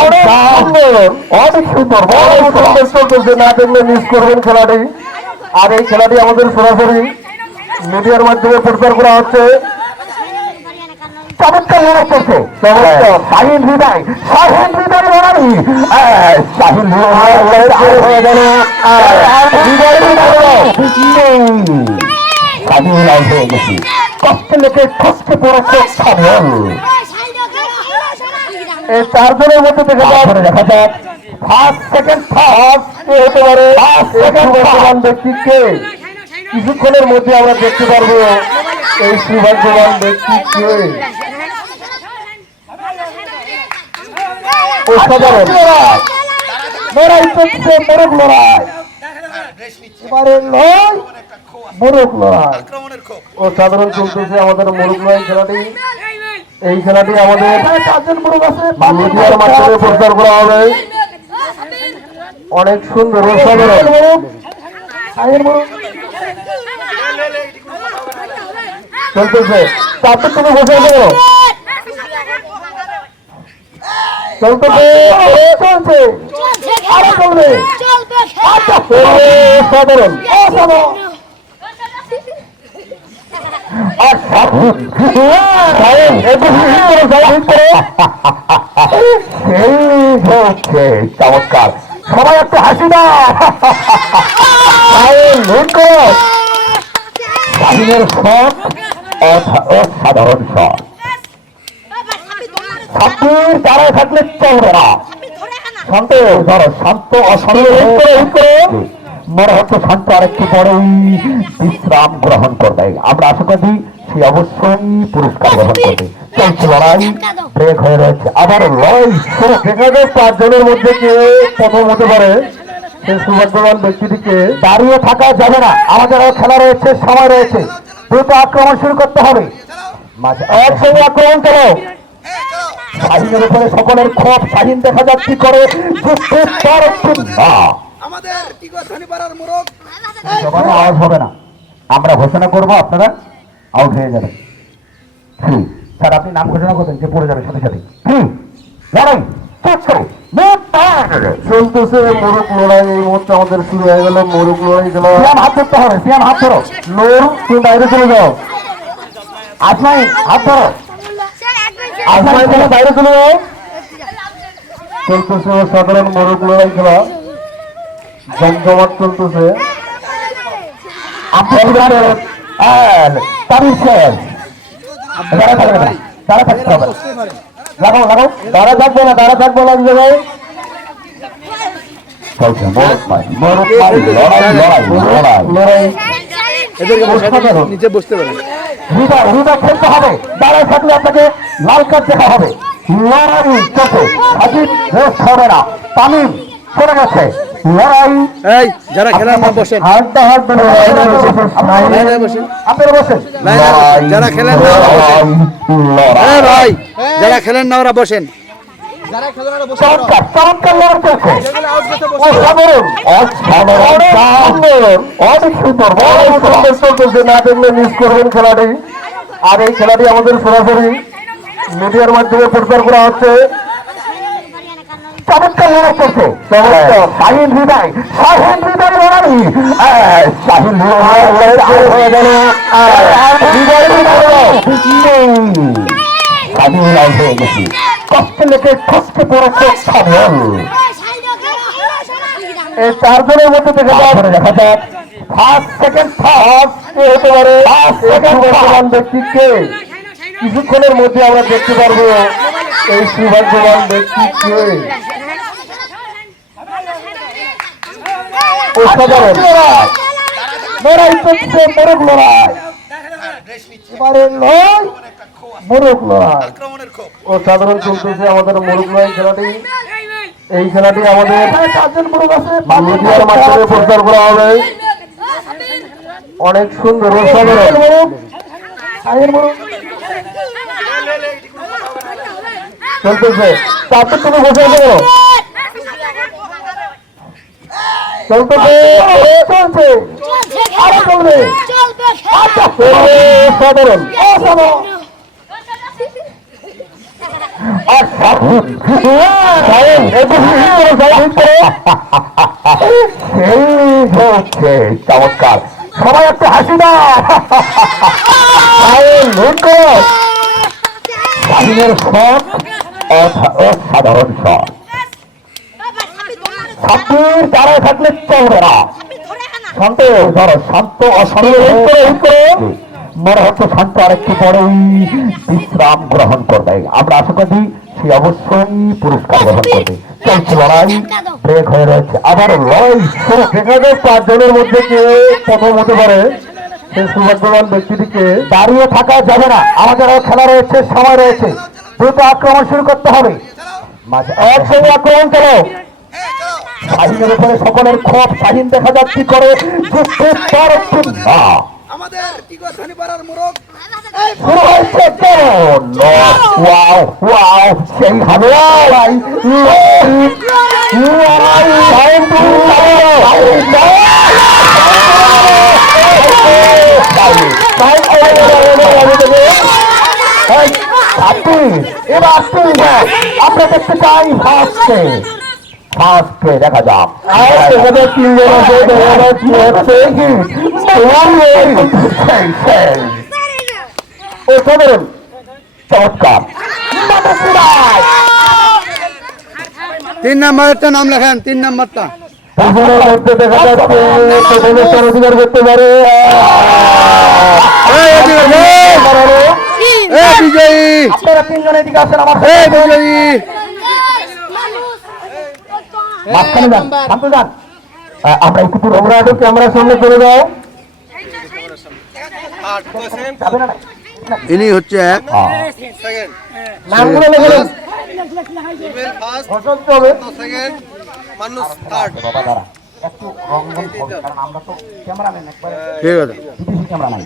অনেক সুন্দর অনেক সুন্দর না দেখলে মিস করবেন খেলাটি আর এই খেলাটি আমাদের সরাসরি মিডিয়ার মাধ্যমে প্রচার করা হচ্ছে চমৎকার লড়াই চলছে শাহিন হৃদয় শাহিন হৃদয় লড়াই হ্যাঁ, শাহিন হৃদয় হয়ে হয়ে কষ্টে লেগে কষ্টে সাধন এই চারজনের মধ্যে দেখা যাক। দেখা যাক। ফার্স্ট সেকেন্ড ফার্স্ট কে হতে পারে? ফার্স্ট সেকেন্ড ভাগ্যবান ব্যক্তি কে? কিছুক্ষণের মধ্যে আমরা দেখতে পারব এই সুভাগ্যবান ব্যক্তি কে। অসাধারণ। লড়াই চলছে মোরগ লড়াই। এবারে লড়াই মোরগ লড়াই। অসাধারণ চলতেছে আমাদের মোরগ লড়াই খেলাটি। এই খেলাটি আমাদের মাধ্যমে প্রচার করা হবে। অনেক সুন্দর চলতেছে। তারপর তুমি বসে দেবো চলতেছে। চলছে। আরও চলবে। আচ্ছা। অসাধারণ। অসাধারণ। চমৎকার সবাই একটু হাসি না অসাধারণ শখ দ্বারায় থাকলে চলবে না শান্ত শান্ত মনে হচ্ছে শান্ত আরেকটু পরেই বিশ্রাম গ্রহণ করবে। আমরা আশা করি সে অবশ্যই পুরস্কার গ্রহণ করবে। চলছে লড়াই ব্রেক হয়ে রয়েছে। আবার লড়াই পাঁচজনের মধ্যে কে প্রথম হতে পারে সেই সুভাগ্যবান ব্যক্তিটিকে দাঁড়িয়ে থাকা যাবে না। আমাদের আরও খেলা রয়েছে সময় রয়েছে। দ্রুত আক্রমণ শুরু করতে হবে। একসঙ্গে আক্রমণ করো। শাহিনের উপরে সকলের ক্ষোভ শাহিন দেখা যাচ্ছে করে? না। আমাদের টিকোসানি পাড়ার মোরগ। সবার আওয়াজ হবে না। আমরা ঘোষণা করব আপনারা আউট হয়ে যাবেন। হুম স্যার আপনি নাম ঘোষণা করবেন যে পড়ে যাবে সাথে সাথে। লড়াই চলতেছে মোরগ লড়াই এই মুহূর্তে আমাদের শুরু হয়ে গেল মোরগ লড়াই সিয়াম হাত ধরতে হবে সিয়াম হাত ধরো। নোর তুমি বাইরে চলে যাও। আসমাই হাত ধরো। আসমাই তুমি বাইরে চলে যাও। চলতেছে সাধারণ মোরগ লড়াই খেলা। জমজমাট চলতেছে থাকতে হবে। লাগাও লাগাও থাকবে না থাকবে না জায়গায়। নিচে বসতে পারেন। খেলতে দাঁড়ায় থাকলে আপনাকে লাল কার্ড দেখা হবে। লড়াই হাজির হবে না। তামিম চলে গেছে। লড়াই এই যারা খেলার বসেন। আপনারা বসেন। বসেন। যারা খেলেন না, ওরা বসেন। হ্যাঁ ভাই যারা খেলেন না ওরা বসেন। চমৎকার চমৎকার লড়াই চলছে অসাধারণ অসাধারণ অনেক সুন্দর অনেক সুন্দর। চলতেছে না দেখলে মিস করবেন খেলাটি। আর এই খেলাটি আমাদের সরাসরি মিডিয়ার মাধ্যমে প্রচার করা হচ্ছে। চমৎকার লড়াই চলছে চমৎকার শাহিন হৃদয় শাহিন হৃদয় লড়াই হ্যাঁ, শাহিন হৃদয় লড়াই হয়ে হৃদয়। হৃদয় শাহিন হৃদয় হয়ে গেছি। কষ্টে লেগে কষ্টে পড়েছে সাধন এই চারজনের মধ্যে দেখা যাক। দেখা যাক। ফার্স্ট সেকেন্ড ফার্স্ট হতে পারে। ফার্স্ট সেকেন্ড ভাগ্যবান ব্যক্তি কে কিছুক্ষণের মধ্যে আমরা দেখতে পারব। এই সুভাগ্যবান ব্যক্তি অসাধারণ। লড়াই চলছে মোরগ লড়াই। এবারে লড়াই মোরগ লড়াই। অসাধারণ চলতেছে আমাদের মোরগ লড়াই খেলাটি। এই খেলাটি আমাদের মাধ্যমে প্রচার করা হবে। অনেক সুন্দর অসাধারণ। চলতেছে। তারপর তুমি বসে চলছে আরও চলবে। অসাধারণ অসাধারণ চমৎকার সবাই একটু হাসি না শখ অসাধারণ শখ থাকলে চলবে না। শান্ত ধরো শান্ত অশান্ত মনে হচ্ছে শান্ত আরেকটু পরেই বিশ্রাম গ্রহণ করবে। আমরা আশা করি সে অবশ্যই পুরস্কার গ্রহণ করবে। চলছে লড়াই ব্রেক হয়ে রয়েছে। আবার লড়াই শুরু। দেখা যায় পাঁচজনের মধ্যে কে প্রথম হতে পারে? সুভাগ্যবান ব্যক্তিটিকে দাঁড়িয়ে থাকা যাবে না। আমাদের আরও খেলা রয়েছে সময় রয়েছে। দ্রুত আক্রমণ শুরু করতে হবে। মাঝে একসঙ্গে আক্রমণ করো। শাহিনের উপরে সকলের ক্ষোভ শাহিন দেখা যাক কি করে না আমাদের পাড়ার মোরগ লড়াই এবার আমরা দেখতে চাই ফার্স্টে ফার্স্টে দেখা যাক। তিনজন আছে কি হচ্ছে? ও চমৎকার। তিন নাম্বারটা নাম লেখেন তিন নাম্বারটা। দুজনের মধ্যে দেখা যাচ্ছে অধিকার করতে পারে। বিজয়ী। আপনারা তিনজন এদিকে আসেন আমার বিজয়ী। মাঝখানে যান সামনে যান। আমরা একটু আমরা একটু ক্যামেরার সামনে চলে যাও? ইনি হচ্ছে। নামগুলো লিখে দিন। ইমেল ফার্স্ট বসন্ত হবে। মানুষ থার্ড বাবা দাঁড়া। একটু রঙ্গন কারণ আমরা তো ক্যামেরাম্যান একবারে ঠিক আছে। ক্যামেরা নাই